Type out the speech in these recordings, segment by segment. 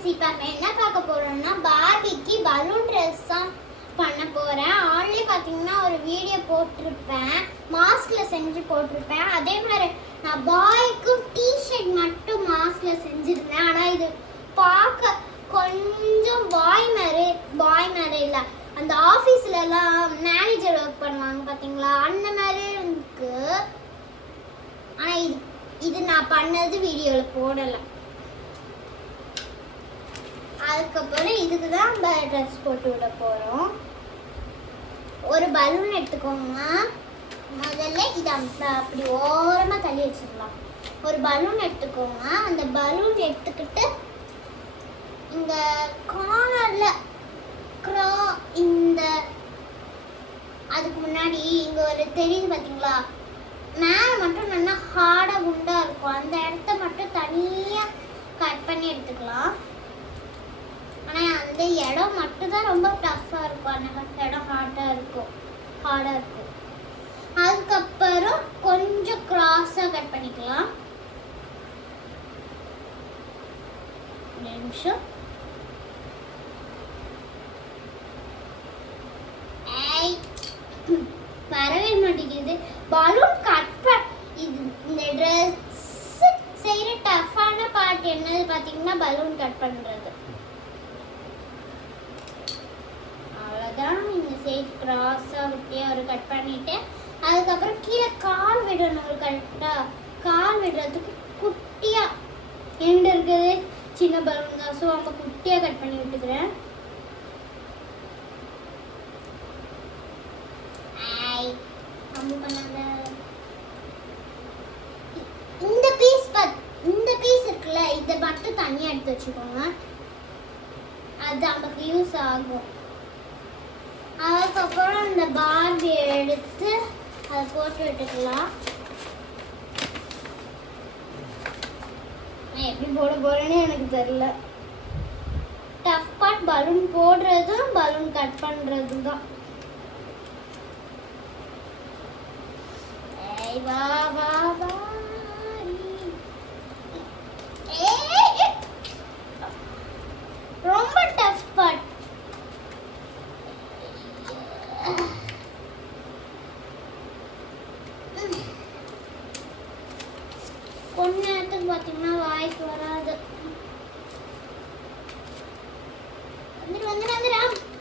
Friends, இப்போ நம்ம என்ன பார்க்க போறோம்னா பார்பிக்கு பலூன் ட்ரெஸ் தான் பண்ண போறேன். ஆல்ரெடி பார்த்தீங்கன்னா ஒரு வீடியோ போட்டிருப்பேன், மாஸ்க்ல செஞ்சு போட்டிருப்பேன். அதே மாதிரி நான் பாய்க்கும் டிஷர்ட் மட்டும் மாஸ்க்ல செஞ்சிருந்தேன். ஆனால் இது பார்க்க கொஞ்சம் பாய் மாதிரி இல்லை, அந்த ஆஃபீஸ்லலாம் மேனேஜர் ஒர்க் பண்ணுவாங்க பார்த்தீங்களா, அந்த மாதிரி இருக்கு. ஆனால் இது நான் பண்ணது வீடியோவில் போடலை. அதுக்கப்புறம் இதுக்கு தான் நம்ம ட்ரெஸ் போட்டு விட போகிறோம். ஒரு பலூன் எடுத்துக்கோங்க. முதல்ல இதை அப்படி ஓரமாக தள்ளி வச்சிடலாம். ஒரு பலூன் எடுத்துக்கோங்க. அந்த பலூன் எடுத்துக்கிட்டு இந்த கார்னரில் இந்த அதுக்கு முன்னாடி இங்கே ஒரு தெரியுது பார்த்தீங்களா, மேலே மட்டும் நல்லா ஹார்டாக குண்டாக இருக்கும். அந்த இடத்த மட்டும் தனியாக கட் பண்ணி எடுத்துக்கலாம். ஆனால் அந்த இடம் மட்டும்தான் ரொம்ப டஃப்பாக இருக்கும். அந்த இடம் ஹார்டாக இருக்கும். அதுக்கப்புறம் கொஞ்சம் கிராஸாக கட் பண்ணிக்கலாம். ஒரு நிமிஷம். வரவே மாட்டேங்குது பலூன் கட் இது. இந்த ட்ரெஸ் செய்கிற டஃப்பான பார்ட் என்னது பார்த்தீங்கன்னா பலூன் கட் பண்ணுறது. அவ்வளோதான். இந்த சைட் கிராஸாக விட்டு ஒரு கட் பண்ணிவிட்டு அதுக்கப்புறம் கீழே கால் விடணும். கரெக்டாக கால் விடுறதுக்கு குட்டியாக எண்டு இருக்குது சின்ன பலூன் தான். ஸோ அவங்க குட்டியாக கட் பண்ணி விட்டுக்கிறேன். இந்த பீஸ் இருக்குல்ல, இதை மட்டும் தனியாக எடுத்து வச்சுக்கோங்க. அது நமக்கு யூஸ் ஆகும். அதுக்கப்புறம் இந்த பார்பி எடுத்து அதை போட்டு விட்டுக்கலாம். நான் எப்படி போட போறேன்னு எனக்கு தெரியல. டஃப் பார்ட் பலூன் போடுறதும் பலூன் கட் பண்ணுறதும் தான். வா வா வா ரொம்ப டஃப் பார்ட். கொஞ்ச நேரத்துக்கு பார்த்தீங்கன்னா வாய்க்கு வராது.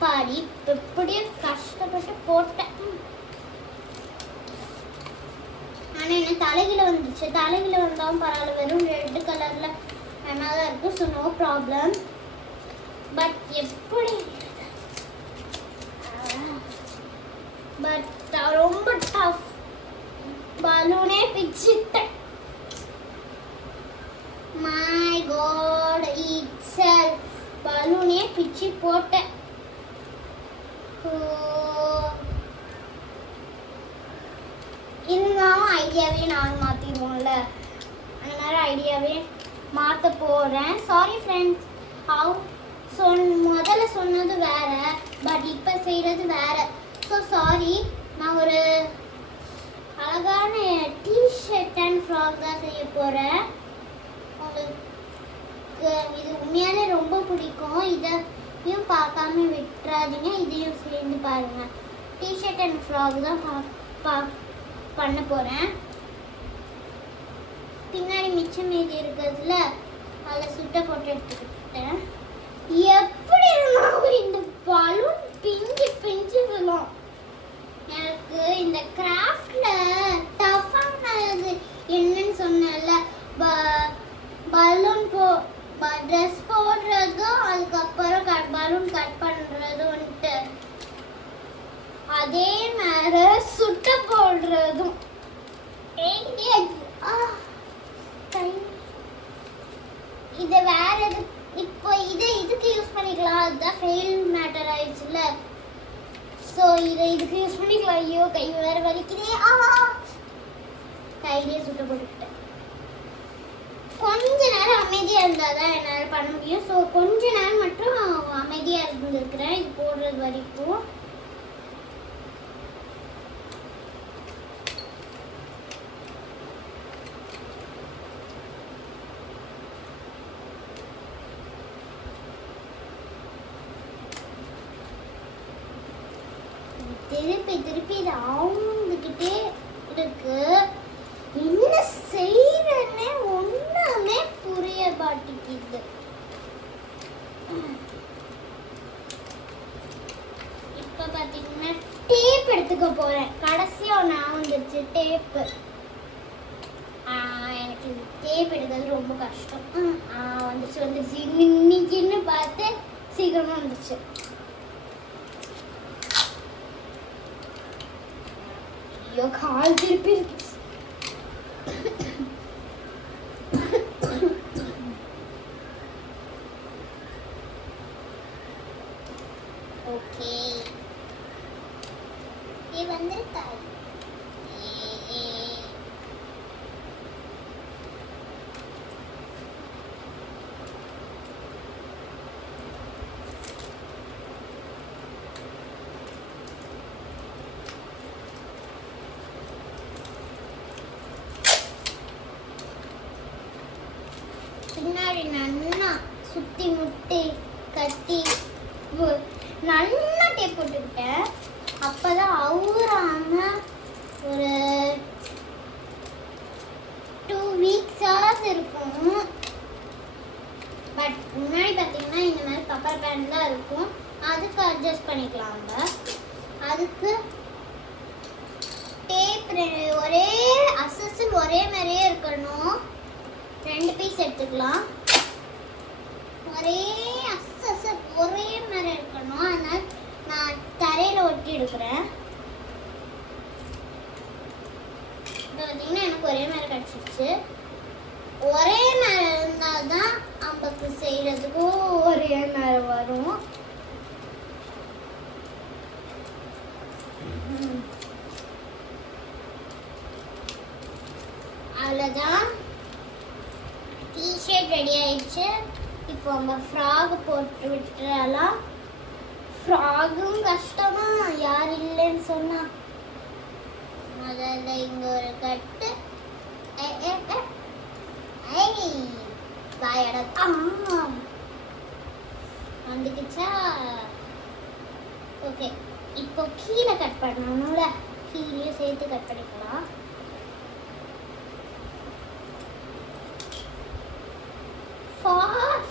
பாடி எப்படியே கஷ்டப்பட்டு போட்டேன். ஆனால் என்ன தலைகில வந்துச்சு. தலைகில வந்தாலும் பரவாயில்ல, வெறும் ரெட் கலரில் வேணாதான் இருக்குது. So no problem. பட் எப்படி ரொம்ப டஃப். பலூனே பிச்சுட்டேன். மை காட், இட்ஸெல்ஃப் பலூனே பிச்சு போட்டேன். இருந்தாலும் ஐடியாவே நான் மாற்றிடுவோம்ல, அதனால ஐடியாவே மாற்ற போகிறேன். சாரி ஃப்ரெண்ட்ஸ், முதல்ல சொன்னது வேற, பட் இப்போ செய்கிறது வேற. So sorry. நான் ஒரு அழகான டிஷர்ட் அண்ட் ஃப்ராக் தான் செய்ய போகிறேன். உங்களுக்கு இது உண்மையாலே ரொம்ப பிடிக்கும். இதையும் பார்க்காம விட்டுறாதீங்க, இதையும் சேர்ந்து பாருங்கள். டிஷர்ட் அண்ட் ஃப்ராக் தான் பண்ண போகிறேன். பின்னாடி மிச்சம் மீதி இருக்கிறதுல அதில் சுட்ட போட்டு எடுத்துக்கிட்டேன். எப்படி இருந்தாலும் இந்த பலூன் பிஞ்சு விழும். எனக்கு இந்த கிராஃப்ட்ல டஃப்பானது என்னன்னு சொன்னல, பலூன் ட்ரெஸ் போடுறதும் அதுக்கப்புறம் பலூன் கட் பண்ணுறதுன்ட்டு, அதே மாதிரி சுட்ட போடுறதும். இதை வேற எது இப்போ இதுக்கு யூஸ் பண்ணிக்கலாம். அதுதான் ஃபெயில் மேட்டர் ஆயிடுச்சுல. ஸோ இதுக்கு யூஸ் பண்ணிக்கலாம். ஐயோ கை வேற வலிக்குதே. கையிலேயே சுட்ட போட்டுக்கிட்டேன். கொஞ்ச நேரம் அமைதியாக இருந்தால் தான் என்னால் பண்ண முடியும். ஸோ கொஞ்ச நேரம் மட்டும் அமைதியாக இருந்துருக்கிறேன் இது போடுறது வரைக்கும். திருப்பி திருப்பி இது ஆழ்ந்துக்கிட்டே இருக்கு. என்ன செய்யறேன்னே ஒண்ணுமே புரிய மாட்டேங்குது. இப்ப பாத்தீங்கன்னா டேப் எடுத்துக்க போறேன். கடைசியா நான் வந்துருச்சு டேப்பு. எனக்கு டேப் எடுக்கிறது ரொம்ப கஷ்டம். வந்துருச்சு இன்னைக்குன்னு பார்த்து சீக்கிரமா வந்துருச்சு. ஐயோ கால் திருப்பி ஓகே இது வந்துருக்கா? பின்னாடி நல்லா சுத்தி முட்டி கட்டி நல்லா டேப் போட்டுக்கிட்டேன். அப்பதான் அவுறாம ஒரு 2 வீக்ஸாவது இருக்கும். பட் முன்னாடி பார்த்தீங்கன்னா இந்த மாதிரி கப்பர் பேண்ட் தான் இருக்கும். அதுக்கு அட்ஜஸ்ட் பண்ணிக்கலாம். அதுக்கு டேப் ஒரே அசல் ஒரே மாதிரியே இருக்கணும். 2 பீஸ் எடுத்துக்கலாம். ஒரே அசல் ஒரே மாதிரி இருக்கணும். அதனால நான் தரையில் ஒட்டி எடுக்கிறேன். இப்போ பார்த்தீங்கன்னா எனக்கு ஒரே மாதிரி கிடச்சிருச்சு. ஒரே மாதிரி இருந்தால் தான் நமக்கு செய்கிறதுக்கும் ஒரே மாதிரி வரும். அவ்வளோதான். டிஷர்ட் ரெடி ஆயிடுச்சு. இப்போ நம்ம ஃப்ராக் போட்டு விட்டுறலாம். ஃப்ராகும் கஷ்டமா? யார் இல்லைன்னு சொன்னா? முதல்ல இங்க ஒரு கட்டு. வந்துக்குச்சா? ஓகே, இப்போ கீழே கட் பண்ணணும்ல, கீழே சேர்த்து கட் பண்ணிக்கலாம்.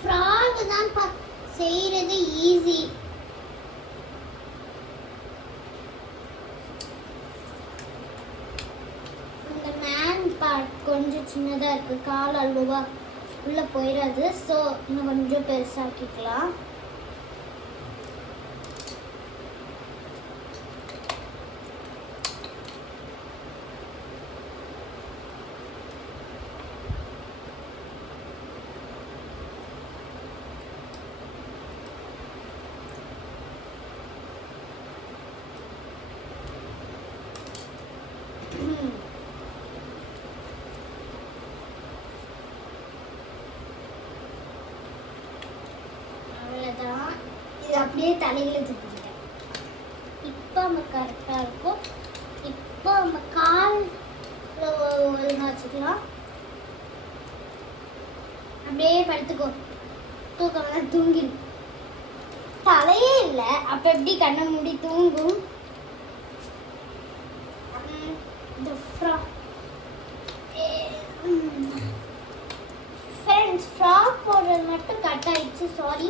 ஃப்ராக் தான் செய்யறது ஈஸி. இந்த மேன் பார்ட் கொஞ்சம் சின்னதாக இருக்குது. கால் அல்வா உள்ளே போயிடாது. ஸோ இன்னும் கொஞ்சம் பெருசாக்கிக்கலாம். அவ்வளோதான். இது அப்படியே தலையில் தூக்கிட்டேன். இப்போ நம்ம கரெக்டாக இருக்கும். இப்போ நம்ம கால் ஒழுங்காக வச்சுக்கலாம். அப்படியே படுத்துக்கோ. தூக்கம்னா தூங்கிடும். தலையே இல்லை, அப்போ எப்படி கண்ணை மூடி தூங்கும்? இந்த ஃப்ரெண்ட்ஸ் ஃப்ராக் போடுறது மட்டும் கட் ஆயிடுச்சு. சாரி.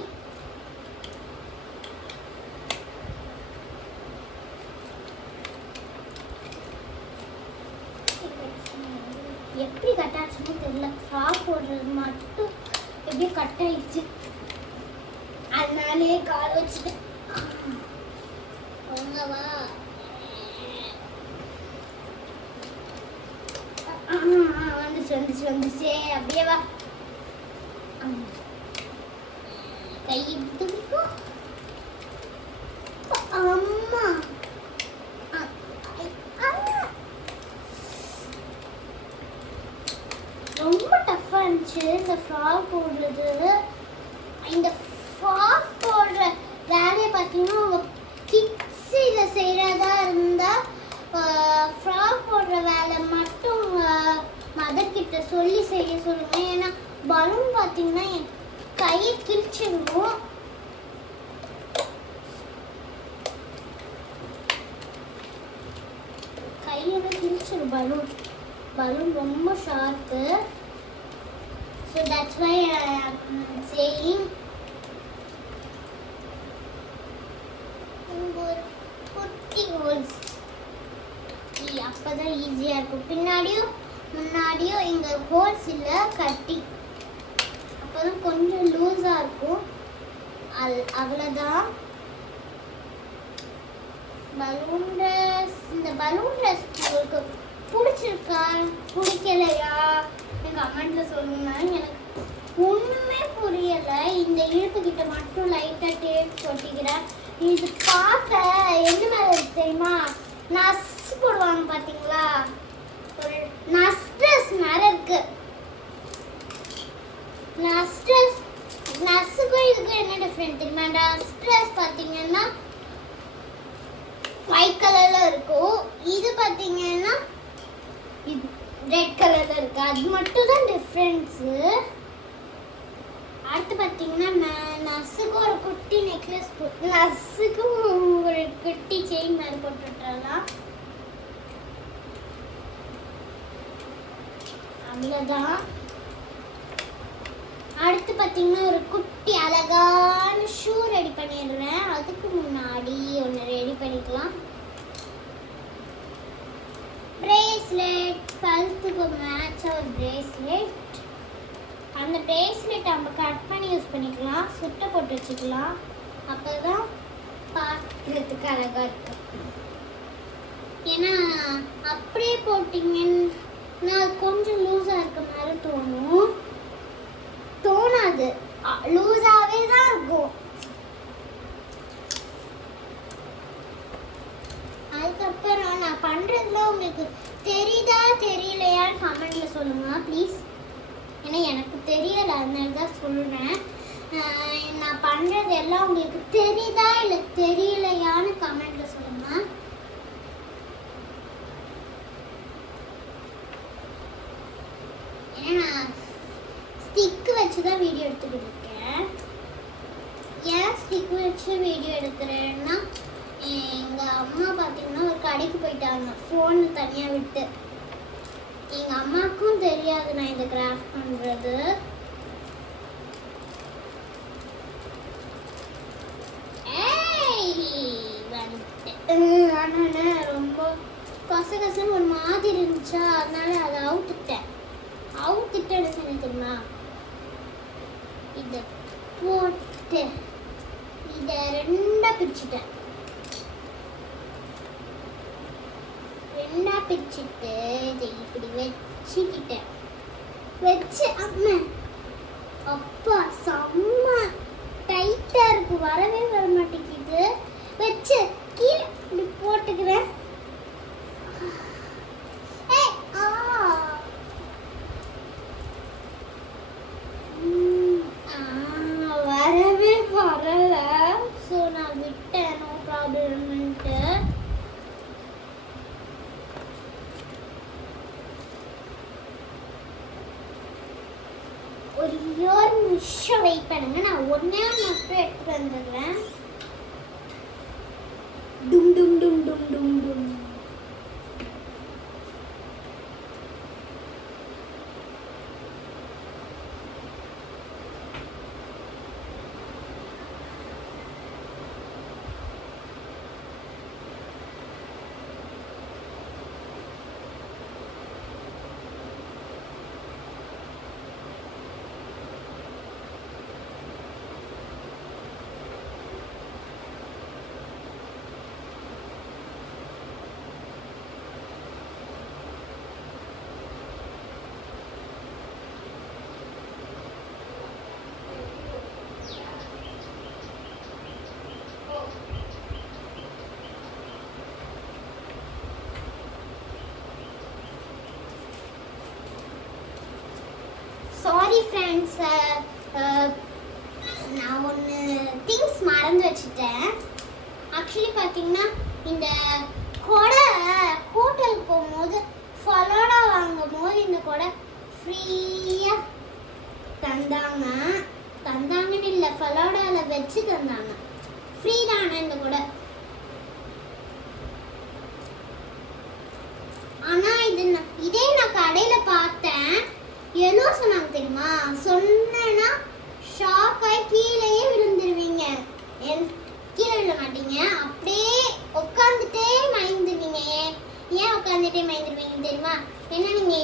எப்படி கட் ஆச்சுன்னு தெரியல. ஃப்ராக் போடுறது மட்டும் எப்படி கட் ஆயிடுச்சு. அதனாலே கால் வச்சுட்டேன். ஒங்கவா வந்துச்சு. அப்படியே வா. கை தூக்கிக்கோ. அம்மா ரொம்ப டஃப்பாக இருந்துச்சு இந்த ஃப்ராக் போடுறது. இந்த ஃப்ராக் போடுற வேலையை பார்த்தீங்கன்னா உங்கள் கிட்ஸ் இதை செய்கிறதா இருந்தால் ஃப்ராக் போடுற வேலை மட்டும் மதர் கிட்ட சொல்லி செய்ய சொல்லுங்க. ஏன்னா பலூன் பார்த்தீங்கன்னா என் கையை கிழிச்சிடும். ஒரு பலூன் ரொம்ப sharp. So that's why I am saying. ஒரு குட்டி ஹோல்ஸ் அப்பதான் ஈஸியா இருக்கும். பின்னாடியும் முன்னாடியும் இங்க ஹோல்ஸ் இல்ல, கட்டி, அப்பதான் கொஞ்சம் லூஸா இருக்கும். அவ்வளவுதான். பலூன் ட்ரெஸ், இந்த பலூன் ட்ரெஸ் உங்களுக்கு பிடிச்சிருக்கா பிடிக்கலையா கமெண்ட்ல சொல்லுங்க. எனக்கு ஒண்ணுமே புரியல. இந்த இழுப்பு கிட்ட மட்டும் லைட்டா டேப் போட்டிக்கிறேன். இது பார்க்க என்ன மாதிரி இருக்கு தெரியுமா? நஸ் போடுவாங்க பாத்தீங்களா, ஒரு நஸ் ட்ரெஸ் மாதிரி இருக்கு. நஸ்ஸுக்கும் இதுக்கும் என்ன டிஃபரெண்ட் தெரியுமா? நஸ் ட்ரெஸ் பாத்தீங்கன்னா ஒயிட் கலர்ல இருக்கும். இது பாத்தீங்கன்னா ரெட் கலர்ல இருக்கு. அது மட்டும் தான் டிஃபரன்ஸ். அடுத்து பாத்தீங்கன்னா நஸ்ஸுக்கு ஒரு குட்டி நெக்லஸ், நஸ்ஸுக்கும் ஒரு குட்டி செயின் மாதிரி போட்டுட்டாலாம். அவ்வளவுதான். அடுத்து பாத்தீங்கன்னா ஒரு குட்டி அழகான ஷூ ரெடி பண்ணிடுறேன். அதுக்கு முன்னாடி ஒன்று ரெடி பண்ணிக்கலாம். பிரேஸ்லெட், கழுத்துக்கு மேட்சா ஒரு பிரேஸ்லெட். அந்த பிரேஸ்லெட் நம்ம கட் பண்ணி யூஸ் பண்ணிக்கலாம், சுட்ட போட்டு வச்சுக்கலாம். அப்போதான் பார்க்கறதுக்கு அழகா இருக்கும். ஏன்னா அப்படியே போட்டிங்கன்னா கொஞ்சம் லூஸாக இருக்க மாதிரி தோணாது, லூஸாகவே தான் இருக்கும். அதுக்கப்புறம் நான் பண்ணுறதுல உங்களுக்கு தெரியுதா தெரியலையான்னு கமெண்ட்ல சொல்லுங்க ப்ளீஸ். ஏன்னா எனக்கு தெரியலை, அதனால தான் சொல்கிறேன். நான் பண்ணுறது எல்லாம் உங்களுக்கு தெரியுதா இல்லை தெரியலையான்னு கமெண்ட்ல சொல்லுங்க. ஏன்னா நான் ஸ்டிக்கு வச்சு தான் வீடியோ எடுத்துக்கிட்டு இருக்கேன். ஏன் ஸ்டிக் வச்சு வீடியோ எடுக்கிறேன்னா, எங்கள் அம்மா பார்த்தீங்கன்னா ஒரு கடைக்கு போயிட்டாங்க ஃபோன் தனியாக விட்டு. எங்கள் அம்மாவுக்கும் தெரியாது நான் இந்த கிராஃப்ட் பண்ணுறது. ஆனால் ரொம்ப கசகசன்னு ஒரு மாதிரி இருந்துச்சா, அதனால அதை அவுத்துட்டேன். என்ன சொன்ன தெரியுமா? இதை போட்டு இதை ரெண்டா பிரிச்சுட்டேன். பிரிச்சுட்டு இதை இப்படி வச்சுக்கிட்டேன். வச்சு அப்பா செம்ம டைட்டா இருக்கு, வரவே வர மாட்டேங்குது. வச்சு கீழே இப்படி போட்டுக்கிறேன். வரவே வரல. ஸோ நான் விட்டேன், நோ ப்ராப்ளம்ன்ட்டு. ஒரு 1 நிமிஷம் வெயிட் பண்ணுங்க, நான் ஒன்னே மட்டும் எடுத்து வந்துடுறேன். டும் டும் டும் டும் டும் டும். சாரி ஃப்ரெண்ட்ஸ், நான் ஒன்று திங்ஸ் மறந்து வச்சுட்டேன். ஆக்சுவலி பார்த்தீங்கன்னா இந்த கொடை ஹோட்டலுக்கு போகும்போது ஃபலோடா வாங்கும் போது இந்த கொடை ஃப்ரீயாக தந்தாங்கன்னு இல்லை, ஃபலோடாவில் வச்சு தந்தாங்க. ஃப்ரீ தானே இந்த கொடை. ஆனால்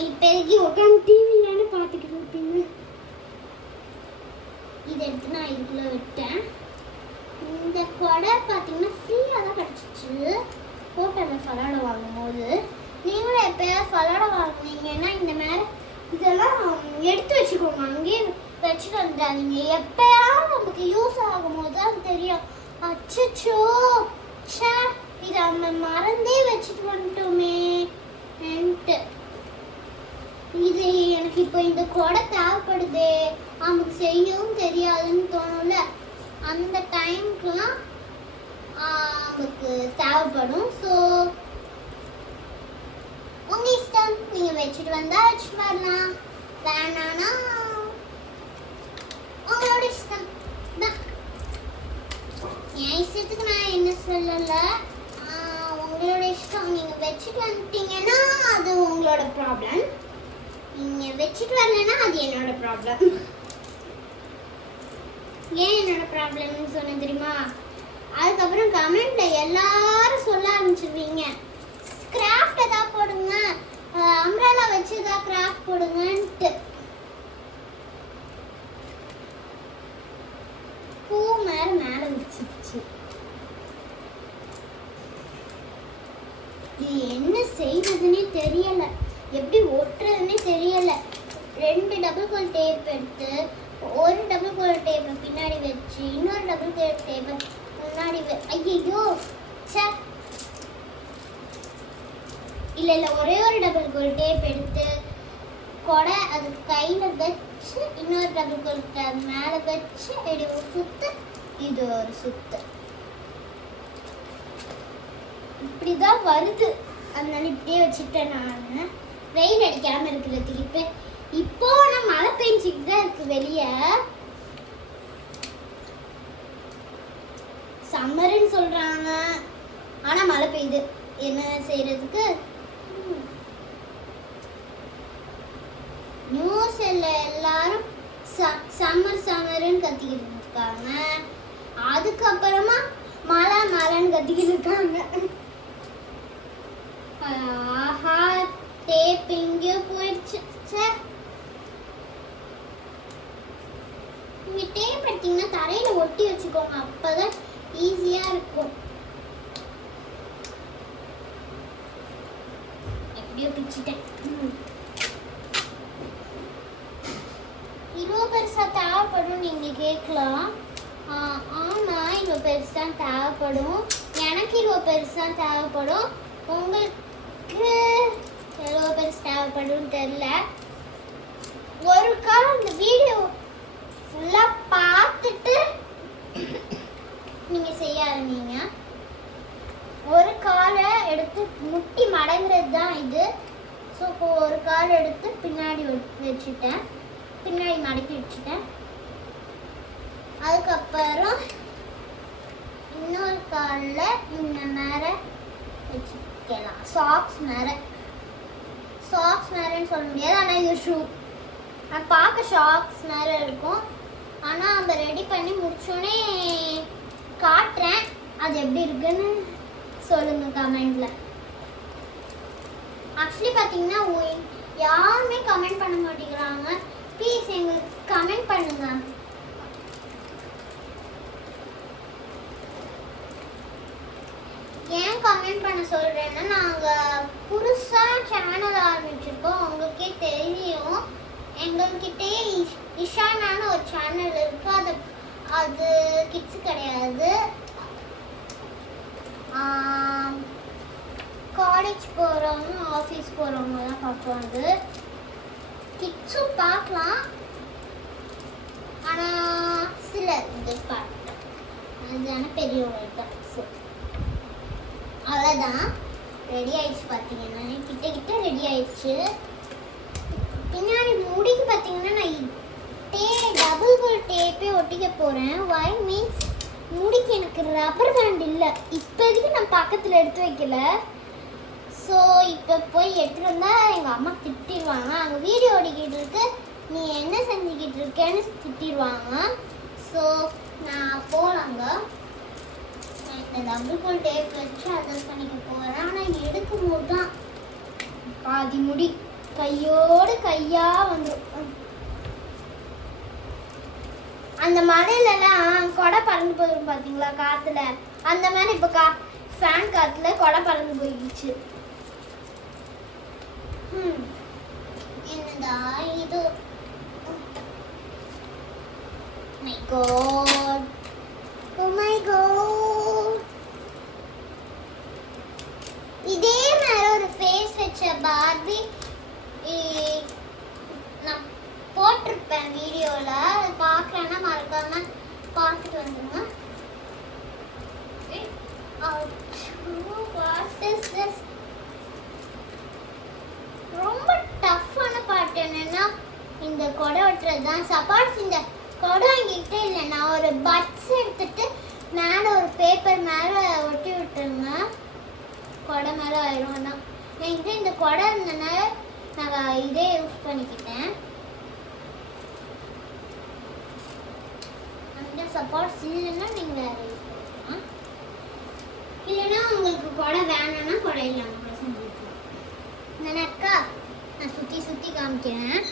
இப்போதைக்கு உட்காந்து டிவி தானே பார்த்துக்கிட்டு இருப்பீங்க. இதை எடுத்து நான் இதுக்குள்ளே விட்டேன். இந்த கொடை பார்த்தீங்கன்னா ஃப்ரீயாக தான் கிடச்சிச்சு ஹோட்டலில் ஃபலாடை வாங்கும்போது. நீங்களும் எப்போயாவது ஃபலாடை வாங்குனீங்கன்னா இந்த மாதிரி இதெல்லாம் எடுத்து வச்சுக்கோங்க, அங்கேயே வச்சுட்டு வந்துடாதீங்க. எப்போயாவது நமக்கு யூஸ் ஆகும்போது அது தெரியும். அச்சோ சே இதை நம்ம மறந்தே வச்சுட்டு வந்துட்டோமே. இது எனக்கு இப்போ இந்த கொடை தேவைப்படுது, நமக்கு செய்யவும் தெரியாதுன்னு தோணும்ல, அந்த டைமுக்குலாம் நமக்கு தேவைப்படும். ஸோ உங்கள் இஷ்டம், நீங்கள் வச்சுட்டு வந்தால் வச்சுட்டு வரலாம், வேணான்னா உங்களோட இஷ்டம் தான். என் இஷ்டத்துக்கு நான் என்ன சொல்லலை, உங்களோட இஷ்டம். நீங்கள் வச்சுட்டு வந்துட்டீங்கன்னா அது உங்களோட ப்ராப்ளம், நீங்கள் வச்சுட்டு வரலைன்னா அது என்னோட ப்ராப்ளம். ஏன் என்னோட ப்ராப்ளம்னு சொன்ன தெரியுமா? அதுக்கப்புறம் கமெண்ட்ல எல்லாரும் சொல்ல ஆரம்பிச்சிருவீங்க, கிராஃப்ட் ஏதாவது போடுங்க, அம்ப்ரெல்லா வச்சு ஏதாவது கிராஃப்ட் போடுங்கன்ட்டு. பூ மேலே வச்சிருச்சு. இது என்ன செய்யறதுன்னே தெரியல, எப்படி ஒட்டுறதுன்னே தெரியல. 2 டபுள் கோல் டேப் எடுத்து ஒரு டபுள் கோல் டேப்பை பின்னாடி வச்சு இன்னொரு டபுள் கோல் டேப்பை முன்னாடி ஐயோ சே இல்லை ஒரே ஒரு டபுள் கோல் டேப் எடுத்து கொடை அது கையில் வச்சு இன்னொரு டபுள் கோல் டேப் மேலே வச்சு இப்படி ஒரு சுத்து, இது ஒரு சுத்து, இப்படிதான் வருது. அதனால இப்படியே வச்சுட்டேன். நான் வெயில் அடிக்காமல் இருக்கிறதுக்கு இப்போ நான் மழை பெஞ்சிக்கிட்டு தான் இருக்கு வெளியே. சம்மர்னு சொல்றாங்க, ஆனா மழை பெய்யுது, என்ன செய்யறதுக்கு? நியூஸ்ல எல்லாரும் சம்மர்னு கத்திக்கிட்டு இருக்காங்க, அதுக்கப்புறமா மழைன்னு கத்திக்கிட்டு இருக்காங்க. ஆஹா டேப் எங்கேயோ போயிடுச்சு. நீங்க டேப் எடுத்தீங்கன்னா தரையில ஒட்டி வச்சுக்கோங்க, அப்பதான் ஈஸியா இருக்கும். எப்படியோ பிச்சுட்டேன். இவ்வளோ பெருசா தேவைப்படும் நீங்க கேட்கலாம். ஆமா இவ்வளோ பெருசா தேவைப்படும், எனக்கு இவ்வளோ பெருசா தேவைப்படும், உங்களுக்கு எவ்வளோ பெருசு தேவைப்படும் தெரியல. ஒரு காலம் இந்த வீடியோ ஃபுல்லாக பார்த்துட்டு நீங்கள் செய்ய ஆரம்பிங்க. ஒரு காலை எடுத்து முட்டி மடங்குறது தான் இது. ஸோ ஒரு கால் எடுத்து பின்னாடி வச்சுட்டேன், பின்னாடி மடக்கி வச்சுட்டேன். அதுக்கப்புறம் இன்னொரு காலில் இந்த மேலே வச்சுக்கலாம். சாக்ஸ் மேரேன்னு சொல்ல முடியாது, ஆனால் இது ஷூ. நான் பார்க்க ஷாக்ஸ் மேலே இருக்கும், ஆனால் நம்ம ரெடி பண்ணி முடிச்சோடனே காட்டுறேன், அது எப்படி இருக்குன்னு சொல்லுங்க கமெண்ட்ல. ஆக்சுவலி பார்த்தீங்கன்னா யாருமே கமெண்ட் பண்ண மாட்டேங்கிறாங்க. ப்ளீஸ் எங்களுக்கு கமெண்ட் பண்ணுங்க. ஏன் கமெண்ட் பண்ண சொல்கிறேன்னா, நாங்கள் புதுசாக சேனல் ஆரம்பிச்சிருக்கோம், உங்களுக்கே தெரியும். எங்கள்கிட்டே இஷானான்னு ஒரு சேனல் இருக்குது, அது கிட்ஸ் கிடையாது. காலேஜ் போகிறவங்க ஆஃபீஸ் போகிறவங்க தான் பார்ப்பாங்க. கிட்ஸும் பார்க்கலாம், ஆனால் சில இது பார்க்கலாம், அதுதானே பெரியவங்களுக்கு தான். அவ்வளோதான், ரெடி ஆயிடுச்சு. பார்த்தீங்கன்னா கிட்ட ரெடி ஆயிடுச்சு. பின்னாடி முடிக்கு பார்த்தீங்கன்னா நான் டபுள் கோல் டேப்பே ஒட்டிக்க போகிறேன். வை மீன்ஸ் முடிக்கு எனக்கு ரப்பர் பேண்ட் இல்லை, இப்போதைக்கு நான் பக்கத்தில் எடுத்து வைக்கல. ஸோ இப்போ போய் எடுத்துகிட்டு வந்தால் எங்கள் அம்மா திட்டிடுவாங்க, அங்கே வீடியோ ஓடிக்கிட்டு இருக்கு, நீ என்ன செஞ்சுக்கிட்டு இருக்கேன்னு திட்டிடுவாங்க. ஸோ நான் போகலாங்க, இந்த டபுள் கோல் டேப் வச்சு அட்ஜஸ்ட் பண்ணிக்க போகிறேன். ஆனால் எடுக்கும் போது தான் பாதி முடி கையோடு கையா வந்துடும். அந்த மலையிலலாம் கொடை பறந்து போயிடும் பார்த்தீங்களா காற்றுல, அந்த மாதிரி இப்போ ஃபேன் காற்றுல கொடை பறந்து போயிடுச்சு. என்னடா இது? My God, oh my God. இதே மாதிரி ஒரு ஃபேஸ் வச்ச பார்பி நான் போட்டிருப்பேன் வீடியோவில், பார்க்கலன்னா மறக்காம பார்த்துட்டு வந்துடுங்க. ரொம்ப டஃப்பான பார்ட் என்னன்னா இந்த கொடை ஒட்டுறது தான். சப்போஸ் இந்த கொடை என்கிட்ட இல்லை, நான் ஒரு பட்ஸ் எடுத்துட்டு மேலே ஒரு பேப்பர் மேலே ஒட்டி விட்டுருங்க, கொடை மேலே ஆயிரும். என்கிட்ட இந்த கொடை இருந்தனால நான் இதே யூஸ் பண்ணிக்கிட்டேன். அந்த சப்போஸ் இல்லைன்னா நீங்கள் வேறு யூஸ் பண்ணலாம். இல்லைன்னா உங்களுக்கு கொடை வேணும்னா கொடை இல்லாமல் கூட செஞ்சுக்கலாம். என்னக்கா நான் சுற்றி சுற்றி காமிக்கிறேன்.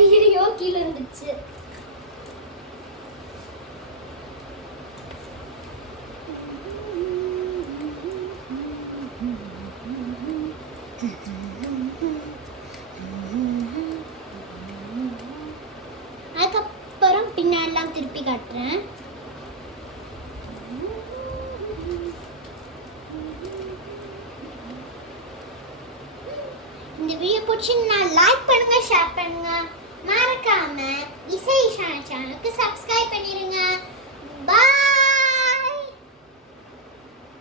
ஐயோ கீழே இருந்துச்சு. அதுக்கப்புறம் பின்னாடிலாம் திருப்பி காட்டுறேன். இந்த வீடியோ பிடிச்சிருந்தா லைக் பண்ணுங்க, ஷேர் பண்ணுங்க, மறக்காம